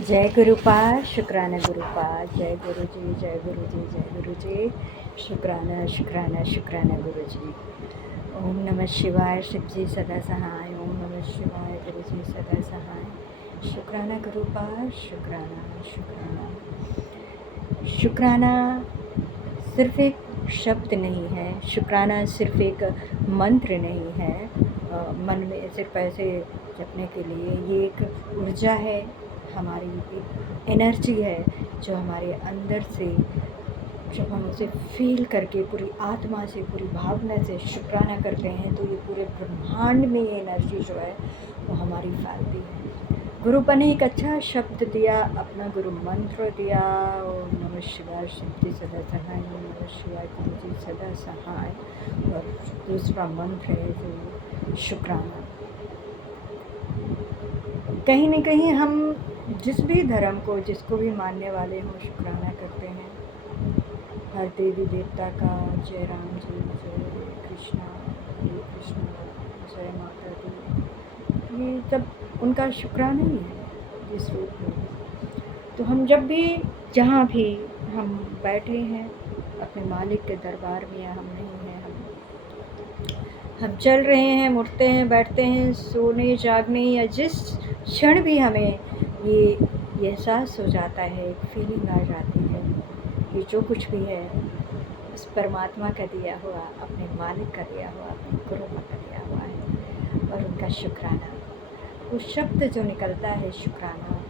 जय गुरुपाद, शुक्राना गुरुपाद। जय गुरु जी, जय गुरु जी, जय गुरु जी। शुक्राना शुक्राना शुक्राना गुरु जी। ओम नमः शिवाय, शिव जी सदा सहाय। ओम नमः शिवाय, गुरु जी सदा सहाय। शुक्राना गुरुपाद, शुक्राना शुक्राना। शुक्राना सिर्फ एक शब्द नहीं है, शुक्राना सिर्फ एक मंत्र नहीं है मन में सिर्फ ऐसे जपने के लिए। ये एक ऊर्जा है, हमारी एक एनर्जी है जो हमारे अंदर से, जब हम उसे फील करके पूरी आत्मा से, पूरी भावना से शुक्राना करते हैं तो ये पूरे ब्रह्मांड में ये एनर्जी जो है वो हमारी फैलती है। गुरुपा ने एक अच्छा शब्द दिया, अपना गुरु मंत्र दिया। ओम नमः शिवाय, शिव जी सदा सहाय। ओम नमः शिवाय, गुरु जी सदा सहाय। और दूसरा मंत्र है जो शुक्राना। कहीं न कहीं हम जिस भी धर्म को, जिसको भी मानने वाले हों, शुक्राना करते हैं। हर देवी देवता का, जय राम जी, जय कृष्णा, हरे कृष्णा, जय माता दी, ये सब उनका शुक्राना ही है जिस रूप में। तो हम जब भी, जहाँ भी हम बैठे हैं अपने मालिक के दरबार में, या हम नहीं हैं, हम चल रहे हैं, उठते हैं, बैठते हैं, सोने जागने, या जिस क्षण भी हमें ये एहसास हो जाता है, एक फीलिंग आ जाती है, ये जो कुछ भी है उस परमात्मा का दिया हुआ, अपने मालिक का दिया हुआ, अपने गुरु का दिया हुआ है। और उनका शुक्राना, वो शब्द जो निकलता है शुक्राना,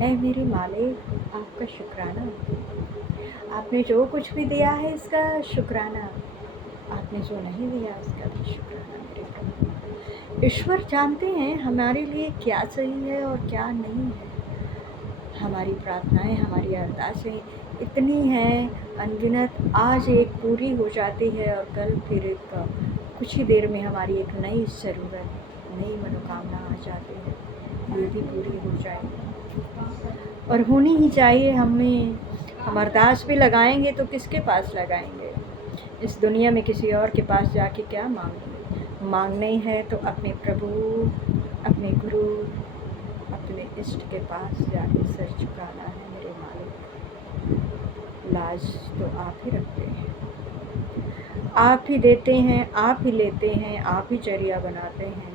ऐ मेरे मालिक आपका शुक्राना, आपने जो कुछ भी दिया है इसका शुक्राना, आपने जो नहीं दिया उसका भी शुक्राना मेरे प्रभु। ईश्वर जानते हैं हमारे लिए क्या सही है और क्या नहीं है। हमारी प्रार्थनाएं, हमारी अरदासें इतनी हैं अनगिनत, आज एक पूरी हो जाती है और कल फिर एक कुछ ही देर में हमारी एक नई ज़रूरत, नई मनोकामना आ जाती है, ये भी पूरी हो जाएगी और होनी ही चाहिए। हम अरदास भी लगाएंगे तो किसके पास लगाएंगे? इस दुनिया में किसी और के पास जाके क्या मांगेंगे? मांगने है तो अपने प्रभु, अपने गुरु, अपने इष्ट के पास जाके सर झुकाना है। मेरे मालिक, लाज तो आप ही रखते हैं, आप ही देते हैं, आप ही लेते हैं, आप ही जरिया बनाते हैं।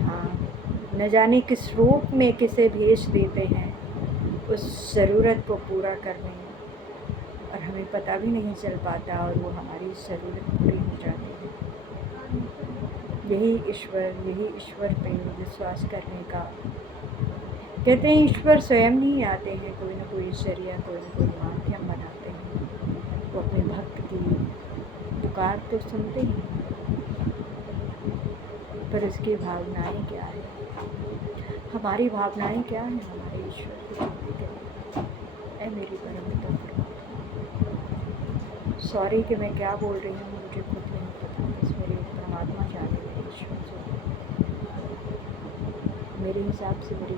हाँ, न जाने किस रूप में किसे भेज देते हैं उस ज़रूरत को पूरा करने, और हमें पता भी नहीं चल पाता और वो हमारी ज़रूरत पूरी हो जाती है। यही ईश्वर पे विश्वास करने का, कहते हैं ईश्वर स्वयं नहीं आते हैं, कोई ना कोई जरिया, कोई ना कोई माध्यम बनाते हैं। वो अपने भक्त की पुकार तो सुनते हैं, पर उसकी भावनाएं क्या है, हमारी भावनाएं क्या हैं हमारे ईश्वर की भक्ति के लिए? ऐ मेरी परम पिता, सॉरी कि मैं क्या बोल रही हूँ, मुझे खुद नहीं पता, बस मेरे परमात्मा जाने में, ईश्वर जो मेरे हिसाब से मेरी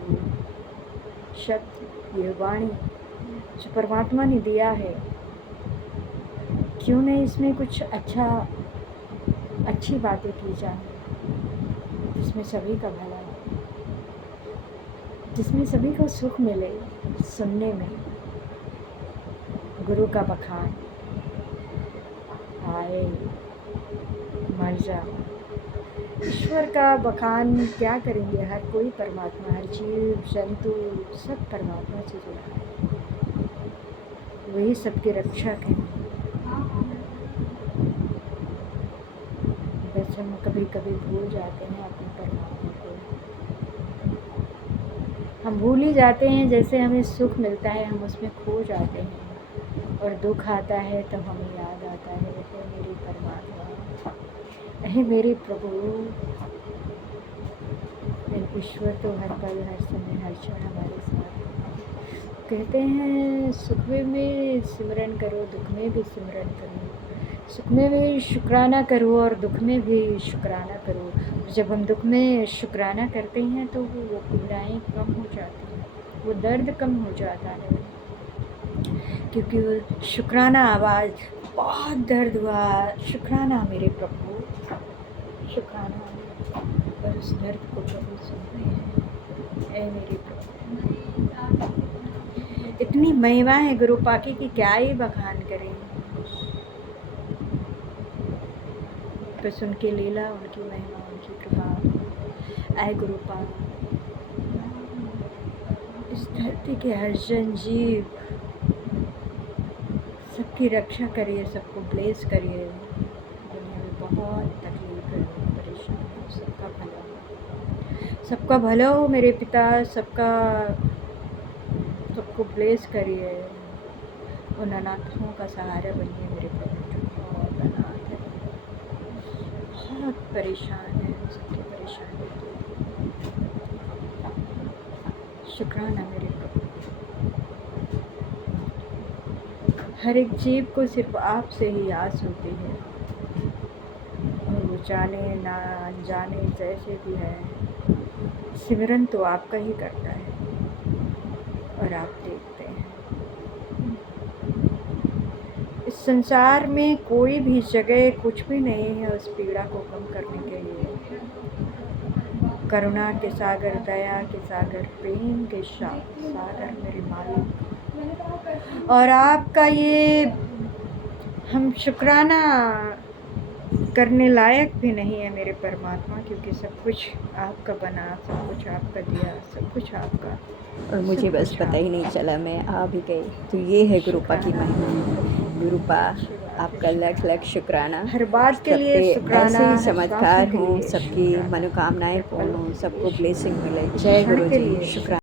शब्द, ये वाणी जो परमात्मा ने दिया है, क्यों नहीं इसमें कुछ अच्छी बातें की जाए, जिसमें सभी का भला हो, जिसमें सभी को सुख मिले सुनने में। गुरु का बखान, आए मर जा। ईश्वर का बखान क्या करेंगे? हर कोई परमात्मा, हर जीव जंतु सब परमात्मा से जुड़ा है, वही सबके रक्षक हैं। बस हम कभी कभी भूल जाते हैं अपने परमात्मा को, हम भूल ही जाते हैं। जैसे हमें सुख मिलता है हम उसमें खो जाते हैं, और दुख आता है तो हमें याद आता है, हे मेरी परमात्मा, हे मेरे प्रभु, मेरे ईश्वर तो हर पल, हर समय, हर क्षण हमारे साथ। कहते हैं सुख में सिमरन करो, दुख में भी सिमरन करो, सुख में भी शुक्राना करो और दुख में भी शुक्राना करो। जब हम दुख में शुक्राना करते हैं तो वो पीड़ाएँ कम हो जाती हैं, वो दर्द कम हो जाता है, क्योंकि वो शुक्राना आवाज़, बहुत दर्द हुआ, शुक्राना मेरे प्रभु, शुक्राना, और उस दर्द को प्रभु सुन रहे हैं। ऐ मेरे प्रभु, इतनी महिमा है गुरु पाकी की क्या ही बखान करें। बस उनकी लीला, उनकी महिमा, उनकी कृपा। आए गुरु पाक, इस धरती के हर जन जीव सबकी रक्षा करिए, सबको ब्लेस करिए। दुनिया में बहुत तकलीफ है, परेशान है, सबका भला हो, सबका भला हो मेरे पिता, सबको ब्लेस करिए। उन अनाथों का सहारा बनिए मेरे प्रभु, जो बहुत अनाथ है, बहुत परेशान है, सबकी परेशानी शुक्राना मेरे प्रभु। हर एक जीव को सिर्फ आपसे ही आस होती है, और वो जाने ना अनजाने जैसे भी है, सिमरन तो आपका ही करता है और आप देखते हैं। इस संसार में कोई भी जगह कुछ भी नहीं है उस पीड़ा को कम करने के लिए। करुणा के सागर, दया के सागर, प्रेम के सागर मेरे मालिक, और आपका ये हम शुक्राना करने लायक भी नहीं है मेरे परमात्मा, क्योंकि सब कुछ आपका बना, सब कुछ आपका दिया, सब कुछ आपका, और मुझे सब बस कुछ पता ही नहीं चला, मैं आ भी गई। तो ये है गुरुपा की महिमा। गुरुपा आपका लख लख शुक्राना। हर बात के सब लिए पे शुक्राना, ऐसे ही हर सांसों चमत्कार के हों, लिए सबकी शुक्राना, मनोकामनाएं हर पूर्ण पलों हों, के लिए सबको ब्लेसिंग शुक्राना, मिले। इस जय क्षण गुरु के जी, लिए शुक्राना।